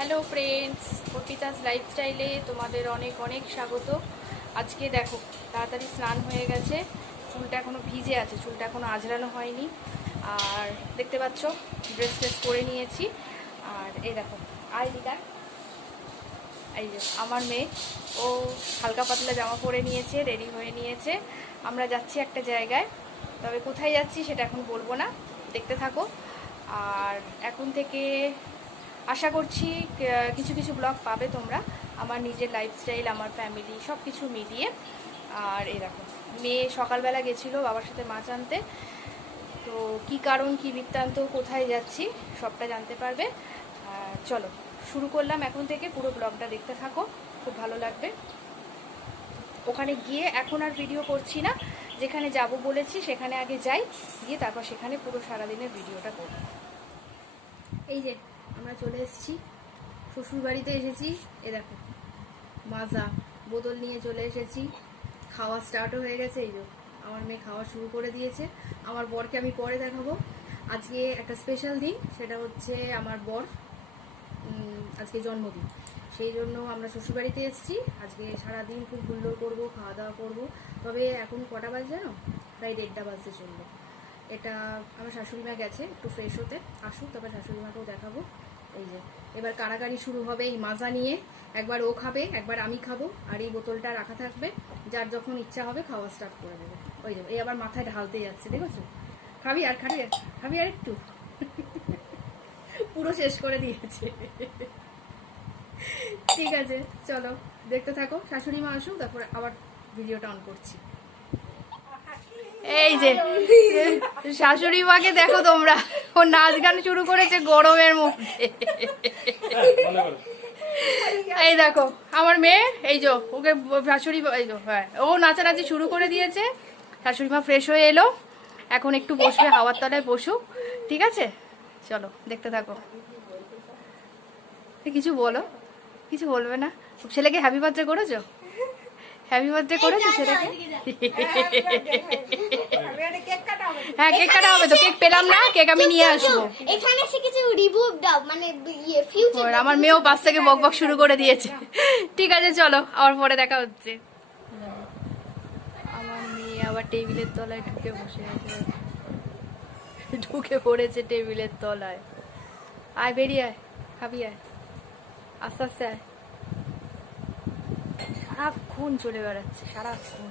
Hello friends Arpita's লাইফস্টাইলে তোমাদের অনেক অনেক স্বাগত। আজকে দেখো, তাড়াতাড়ি স্নান হয়ে গেছে। চুলটা এখনও ভিজে আছে, চুলটা এখনও আজরানো হয়নি। আর দেখতে পাচ্ছ ড্রেস ট্রেস করে নিয়েছি। আর এই দেখো আয় দিদা এই যে, আমার মেয়ে, ও হালকা পাতলা জামা পরে নিয়েছে, রেডি হয়ে নিয়েছে। আমরা যাচ্ছি একটা জায়গায়। তবে কোথায় যাচ্ছি সেটা এখন বলব না। দেখতে থাকো। আর এখন থেকে আশা করছি কিছু কিছু ব্লগ পাবে তোমরা। আমার নিজের লাইফস্টাইল আমার ফ্যামিলি সব কিছু মিলিয়ে। আর এরকম মেয়ে সকালবেলা গেছিল বাবার সাথে মাছ আনতে। তো কি কারণ, কি বৃত্তান্ত, কোথায় যাচ্ছি, সবটা জানতে পারবে। আর চলো, শুরু করলাম এখন থেকে পুরো ব্লগটা দেখতে থাকো, খুব ভালো লাগবে। ওখানে গিয়ে এখন আর ভিডিও করছি না। যেখানে যাব বলেছি, সেখানে আগে যাই, গিয়ে তারপর সেখানে পুরো সারাদিনের ভিডিওটা করব। এই যে আমরা চলে এসেছি। শ্বশুর বাড়িতে এসেছি। এ দেখো, মাজা, বোতল নিয়ে চলে এসেছি। খাওয়া স্টার্টও হয়ে গেছে, এই আমার মেয়ে খাওয়া শুরু করে দিয়েছে। আমার বরকে আমি পরে দেখাবো। আজকে একটা স্পেশাল দিন, সেটা হচ্ছে আমার বর আজকে জন্মদিন। সেই জন্য আমরা শ্বশুরবাড়িতে এসেছি। আজকে সারাদিন খুব হুল্লোড় করব, খাওয়া দাওয়া করব। তবে এখন কটা বাজে জানো? প্রায় দেড়টা বাজতে চলবে এটা আমার শাশুড়ি মা গেছে, একটু ফ্রেশ হতে। আসুক তারপর শাশুড়ি মাকেও দেখাবো। এই যে, এবার কারাগারি শুরু হবে এই মাজা নিয়ে। একবার ও খাবে, একবার আমি খাব, আর এই বোতলটা রাখা থাকবে। যার যখন ইচ্ছা হবে খাওয়া স্টার্ট করে দেবে। ওই যে এই আবার মাথায় ঢালতে যাচ্ছে, দেখেছ? খাবি আর, খাবি খাবি আর একটু। পুরো শেষ করে দিয়েছে। ঠিক আছে, চলো, দেখতে থাকো। শাশুড়ি মা আসুক, তারপরে আবার ভিডিওটা অন করছি। এই যে, শাশুড়ি মাকে দেখো তোমরা। ও নাচ গান শুরু করেছে গরমের মধ্যে। এই দেখো, আমার মেয়ে, এই যে ওকে শাশুড়ি, এই যে হ্যাঁ ও নাচানাচি শুরু করে দিয়েছে। শাশুড়ি মা ফ্রেশ হয়ে এলো। এখন একটু বসবে হাওয়ার তলায় বসুক, ঠিক আছে? চলো, দেখতে থাকো। কিছু বলো, কিছু বলবে না? ছেলেকে হ্যাপি বার্থডে করেছ? হ্যাপি বার্থডে করেছ ছেলেকে? হ্যাঁ কেক কাটা হবে তো। কেক পেলাম না কেক আমি নিয়ে আসব। এখানে এসে কিছু রিভিউ দাও মানে ইয়ে ফিউচার আমার মেয়েও পাশ থেকে বক বক শুরু করে দিয়েছে। ঠিক আছে চলো আবার পরে দেখা হচ্ছে। আমার মেয়ে আবার টেবিলের তলায় ঢুকে বসে আছে। ঢুকে পড়েছে টেবিলের তলায়। আয় বেরিয়ে আয় খাবি আয়। আস্তে আস্তে আয়। সারাক্ষণ চলে বেড়াচ্ছে সারাক্ষণ।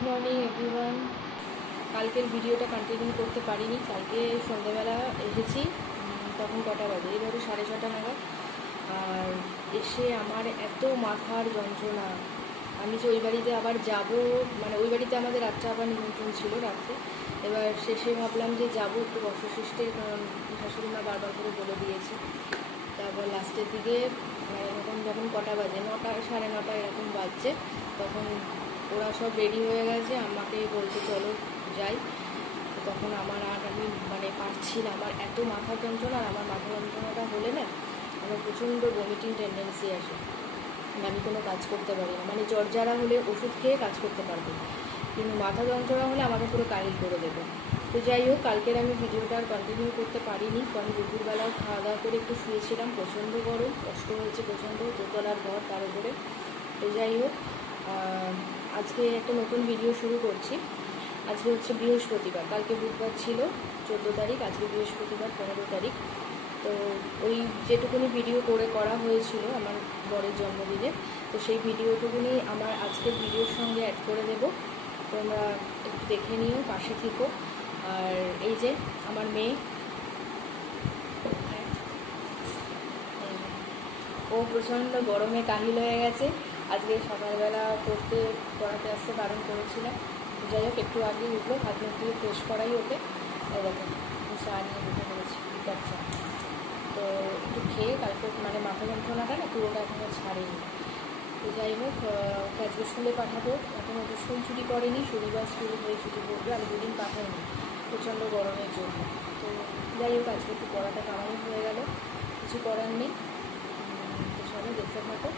গুড মর্নিং এভরিওয়ান কালকের ভিডিওটা কন্টিনিউ করতে পারিনি। কালকে সন্ধ্যেবেলা এসেছি। তখন কটা বাজে? এই ধরো সাড়ে ছটা নাগাদ। আর এসে আমার এত মাথার যন্ত্রণা। আমি যে ওই বাড়িতে আবার যাব মানে ওই বাড়িতে আমাদের রাত্রে আবার নিমন্ত্রণ ছিল রাত্রে। এবার শেষে ভাবলাম যে যাব একটু বর্ষশ্রেষ্ঠে কারণ শাশুড়ি মা বারবার করে বলে দিয়েছে। তারপর লাস্টের দিকে মানে এরকম যখন কটা বাজে, নটা, সাড়ে নটা এরকম বাজছে, তখন ওরা সব রেডি হয়ে গেছে আমাকে বলছে, চলো যাই। তখন আমার আর আমি মানে পারছি না, আমার এত মাথা যন্ত্রণা আর আমার মাথা যন্ত্রণাটা হলে না আমার প্রচণ্ড ভমিটিং টেন্ডেন্সি আসে। আমি কোনো কাজ করতে পারি না মানে জ্বর জ্বারা হলে ওষুধ খেয়ে কাজ করতে পারব। কিন্তু মাথা যন্ত্রণা হলে আমাকে পুরো কাহিল করে দেবে। তো যাই হোক, কালকের আমি ভিডিওটা আর কন্টিনিউ করতে পারিনি, কারণ দুপুরবেলাও খাওয়া দাওয়া করে একটু শুয়েছিলাম, প্রচণ্ড গরম, কষ্ট হয়েছে প্রচণ্ড, দোতলার ঘর তার উপরে। তো যাই হোক আজকে একটা নতুন ভিডিও শুরু করছি। আজকে হচ্ছে বৃহস্পতিবার, কালকে বুধবার ছিল, চোদ্দ তারিখ, আজকে বৃহস্পতিবার, পনেরো তারিখ। তো ওই যেটুকুনি ভিডিও করে করা হয়েছিল আমার বরের জন্মদিনে, তো সেই ভিডিওটুকুনি আমার আজকের ভিডিওর সঙ্গে অ্যাড করে দেব। তোমরা একটু দেখে নিও, পাশে থেকো। আর এই যে আমার মেয়ে, ও প্রচণ্ড গরমে কাহিল হয়ে গেছে। আজকে সকালবেলা পড়তে পড়াতে আসতে বারণ করেছিলাম যাই হোক, একটু আগে উঠল, হাত মুখ দিয়ে ফ্রেশ করাই ওকে। এই দেখো চা নিয়ে উঠে পড়েছি চা তো একটু খেয়ে কালকে মানে মাথা যন্ত্রণাটা না পুরোটা এখনও ছাড়েনি। তো যাই হোক ওকে আজকে স্কুলে পাঠাবো। এখন ওকে স্কুল ছুটি করেনি, শনিবার স্কুল হয়ে ছুটি পড়বে আমি দুদিন পাঠাইনি প্রচণ্ড গরমের জন্য। তো যাই হোক, আজকে একটু পড়াটা কামাই হয়ে গেল, কিছু করার নেই। তো চলো দেখতে থাকো।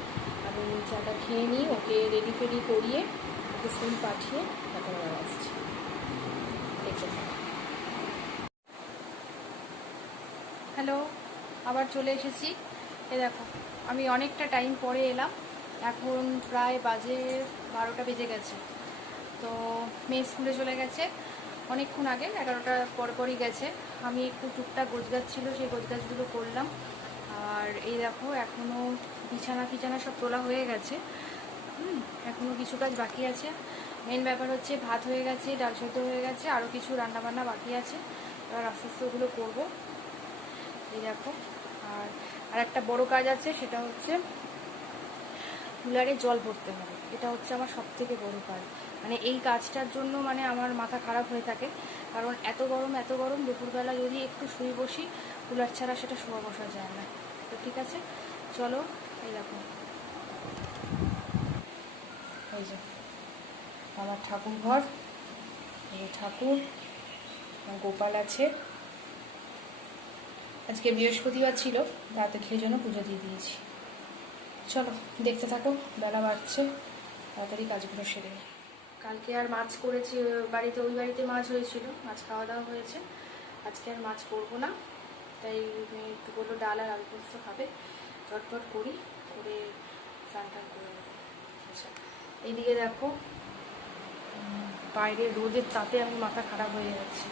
আমি চাটা খেয়ে নিই ওকে রেডি ফেডি করিয়ে ওকে স্কুল পাঠিয়ে তারপর আবার আসছি। হ্যালো আবার চলে এসেছি। এ দেখো, আমি অনেকটা টাইম পরে এলাম। এখন প্রায় বাজে বারোটা বেজে গেছে। তো মেয়ে স্কুলে চলে গেছে। অনেকক্ষণ আগে এগারোটা পরে পরই গেছে। আমি একটু টুকটাক গোছগাছ ছিল, সেই গোছগাছগুলো করলাম। এই দেখো এখনও বিছানা ফিছানা সব তোলা হয়ে গেছে। হুম, এখনও কিছু কাজ বাকি আছে। মেন ব্যাপার হচ্ছে ভাত হয়ে গেছে ডাল সেদ্ধ হয়ে গেছে আরও কিছু রান্নাবান্না বাকি আছে। এবার আস্তে আস্তে ওগুলো করব। এই দেখো আর আর একটা বড় কাজ আছে সেটা হচ্ছে কুলারে জল ভরতে হবে। এটা হচ্ছে আমার সব থেকে বড় কাজ। মানে এই কাজটার জন্য মানে আমার মাথা খারাপ হয়ে থাকে। কারণ এত গরম এত গরম দুপুরবেলা যদি একটু শুয়ে বসি কুলার ছাড়া সেটা শোয়া বসা যায় না। তো ঠিক আছে, চলো দেখো। এই যে, আমার ঠাকুর ঘর এই ঠাকুর গোপাল আছে। আজকে বৃহস্পতিবার ছিল, রাতে খেয়ে জন্য পুজো দিয়ে দিয়েছি। চলো, দেখতে থাকো, বেলা বাড়ছে, তাড়াতাড়ি কাজগুলো সেরে নিই কালকে আর মাছ করেছি, বাড়িতে, ওই বাড়িতে মাছ হয়েছিল, মাছ খাওয়া দাওয়া হয়েছে। আজকে আর মাছ করব না। তাই মেয়ে একটু বলল ডাল আর আলু পোস্ত খাবে। চটপট করি করে স্নান টান করে আচ্ছা এইদিকে দেখো বাইরে রোদের তাপে আমি মাথা খারাপ হয়ে যাচ্ছে?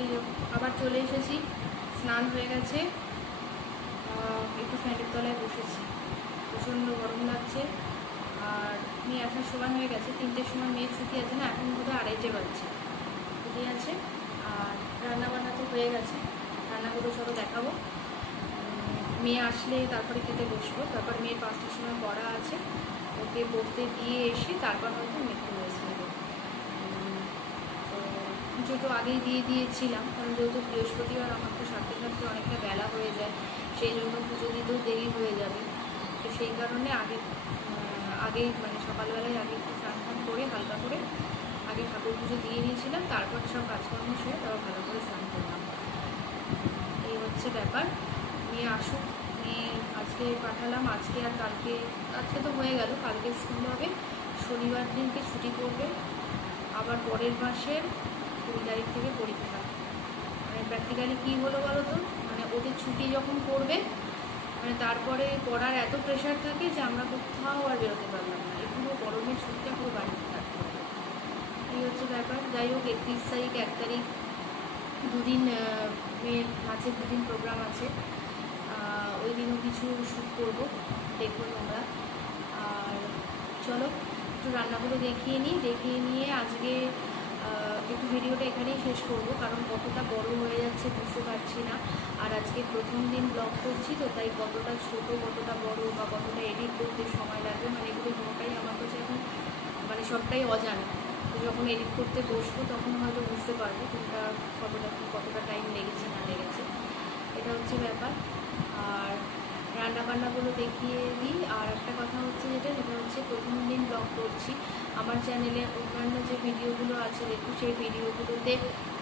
এই যে, আবার চলে এসেছি স্নান হয়ে গেছে। একটু ফ্যানের তলায় বসেছি। প্রচণ্ড গরম লাগছে আর মেয়ে আসার সময় হয়ে গেছে, তিনটের সময় মেয়ের ছুটি আছে না, এখন বোধহয় আড়াইটে বাজছে। ছুটি আছে, আর রান্না বান্না তো হয়ে গেছে, রান্নাগুলো চলো দেখাবো। মেয়ে আসলে তারপরে খেতে বসবো, তারপর মেয়ের পাঁচটার সময় পড়া আছে, ওকে পড়তে দিয়ে এসে তারপর হয়তো একটু রেস্ট নেব তো পুজো তো আগেই দিয়ে দিয়েছিলাম, কারণ যেহেতু বৃহস্পতিবার আমার তো সারতে সারতে অনেকটা বেলা হয়ে যায়, সেই জন্য পুজো দিতেও দেরি হয়ে যাবে। তো সেই কারণে আগে আগেই মানে সকালবেলায় আগে একটু স্নান টান করে হালকা করে আগে ঠাকুর পুজো দিয়ে নিয়েছিলাম তারপর সব কাজকর্ম সেরে তারপর ভালো করে স্নান করলাম। এই হচ্ছে ব্যাপার। মেয়ে আসুক মেয়ে আজকে পাঠালাম, আজকে আর কালকে, আজকে তো হয়ে গেল, কালকে স্কুল হবে, শনিবার দিনকে ছুটি পড়বে, আবার পরের মাসের কুড়ি তারিখ থেকে পরীক্ষা। মানে প্র্যাকটিক্যালি কী হলো বলো তো মানে ওদের ছুটি যখন পড়বে মানে তারপরে পড়ার এত প্রেশার থাকে যে আমরা কোথাও আর বেরোতে পারলাম না। পুরো গরমের ছুটিটা পুরো বাড়িতে থাকতে হবে। এই হচ্ছে ব্যাপার। যাই হোক, একত্রিশ তারিখ, এক তারিখ দুদিন মেয়ের নাচের দুদিন প্রোগ্রাম আছে। ওই দিনও কিছু শ্যুট করব, দেখব তোমরা। আর চলো, একটু রান্নাগুলো দেখিয়ে নিই। দেখিয়ে নিয়ে আজকে একটু ভিডিওটা এখানেই শেষ করব, কারণ কতটা বড় হয়ে যাচ্ছে বুঝতে পারছি না। আর আজকে প্রথম দিন ব্লগ করছি, তো তাই কতটা ছোট, কতটা বড় বা কতটা এডিট করতে সময় লাগবে মানে এগুলো কোনোটাই আমার কাছে এখন মানে সবটাই অজানা। তো যখন এডিট করতে বসবো তখন হয়তো বুঝতে পারব কোনটা কতটা কি, কতটা টাইম লেগেছে, না লেগেছে। এটা হচ্ছে ব্যাপার। আর রান্না বান্নাগুলো দেখিয়ে দিই। আর একটা কথা হচ্ছে যেটা, সেটা হচ্ছে প্রথম দিন ব্লগ করছি। আমার চ্যানেলে অন্যান্য যে ভিডিওগুলো আছে দেখো সেই ভিডিওগুলোতে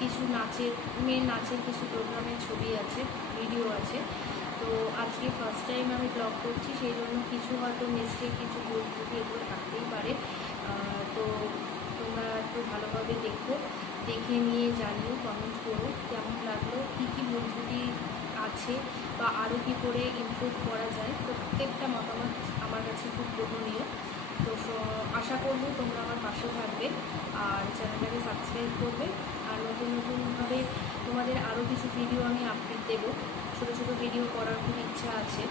কিছু নাচের মেয়ে নাচের কিছু প্রোগ্রামের ছবি আছে ভিডিও আছে। তো আজকে ফার্স্ট টাইম আমি ব্লগ করছি, সেই জন্য কিছু হয়তো মিস্টেক কিছু ভুল ত্রুটি এগুলো থাকতেই পারে। তো তোমরা একটু ভালোভাবে দেখো, দেখে নিয়ে জানিও কমেন্ট করো, কেমন লাগল, কী কী ভুল ত্রুটি আছে বা আরও কী করে ইমপ্রুভ করা যায়। প্রত্যেকটা মতামত আমার কাছে খুব গ্রহণীয় তো আশা করব তোমরা আমার পাশে থাকবে আর চ্যানেলটাকে সাবস্ক্রাইব করবে। আর নতুন নতুনভাবে তোমাদের আরও কিছু ভিডিও আমি আপডেট দেবো। ছোটো ছোটো ভিডিও করার খুব ইচ্ছা আছে।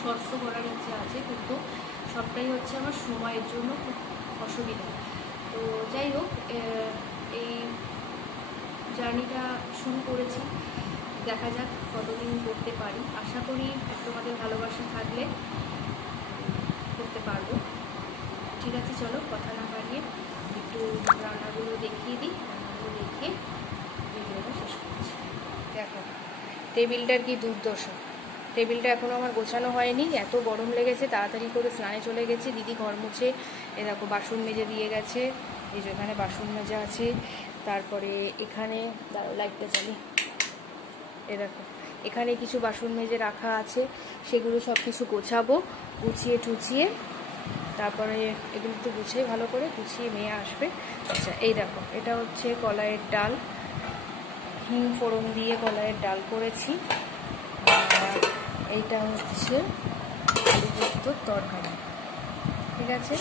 শর্টসও করার ইচ্ছা আছে, কিন্তু সবটাই হচ্ছে আমার সময়ের জন্য খুব অসুবিধা। তো যাই হোক এই জার্নিটা শুরু করেছি। দেখা যাক কতদিন করতে পারি। আশা করি তোমাদের ভালোবাসা থাকলে করতে পারব। ঠিক আছে, চলো কথা না বাড়িয়ে একটু রান্নাগুলো দেখিয়ে দিই। রান্নাগুলো দেখিয়ে ভিডিওটা শেষ করছি। দেখো, টেবিলটার কি দুর্দশা। টেবিলটা এখনও আমার গোছানো হয়নি, এত গরম লেগেছে, তাড়াতাড়ি করে স্নানে চলে গেছি। দিদি ঘর মুছে, এ দেখো বাসন মেজে দিয়ে গেছে, এই যে এখানে বাসন মেজা আছে। তারপরে এখানে, দাঁড়াও লাইটটা চালি এ দেখো, এখানে কিছু বাসন মেজে রাখা আছে, সেগুলো সব কিছু গোছাবো, গুছিয়ে টুচিয়ে তারপরে এগুলো একটু গুছিয়ে ভালো করে গুছিয়ে নিয়ে আসবে। আচ্ছা এই দেখো, এটা হচ্ছে কলাইয়ের ডাল। হিং ফোড়ন দিয়ে কলাইয়ের ডাল করেছি। এইটা হচ্ছে তরকারি। ঠিক আছে?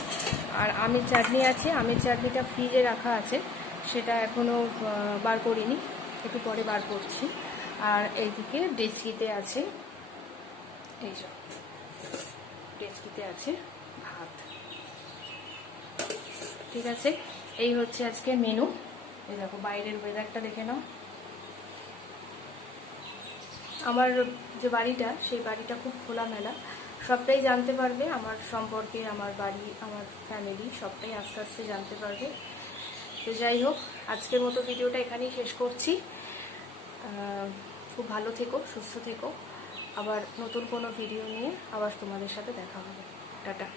আর আমের চাটনি আছে, আমের চাটনিটা ফ্রিজে রাখা আছে। সেটা এখনও বার করিনি, একটু পরে বার করছি। আর এইদিকে ডেচকিতে আছে, এই সব আছে ভাত ঠিক আছে? এই হচ্ছে আজকে মেনু এই দেখো, বাইরের ওয়েদারটা দেখে নাও। আমার যে বাড়িটা, সেই বাড়িটা খুব খোলামেলা। সবটাই জানতে পারবে, আমার সম্পর্কে, আমার বাড়ি, আমার ফ্যামিলি সবটাই আস্তে আস্তে জানতে পারবে। তো যাই হোক, আজকের মতো ভিডিওটা এখানেই শেষ করছি। খুব ভালো থেকো, সুস্থ থেকো। আবার নতুন কোনো ভিডিও নিয়ে আবার তোমাদের সাথে দেখা হবে। টাটা।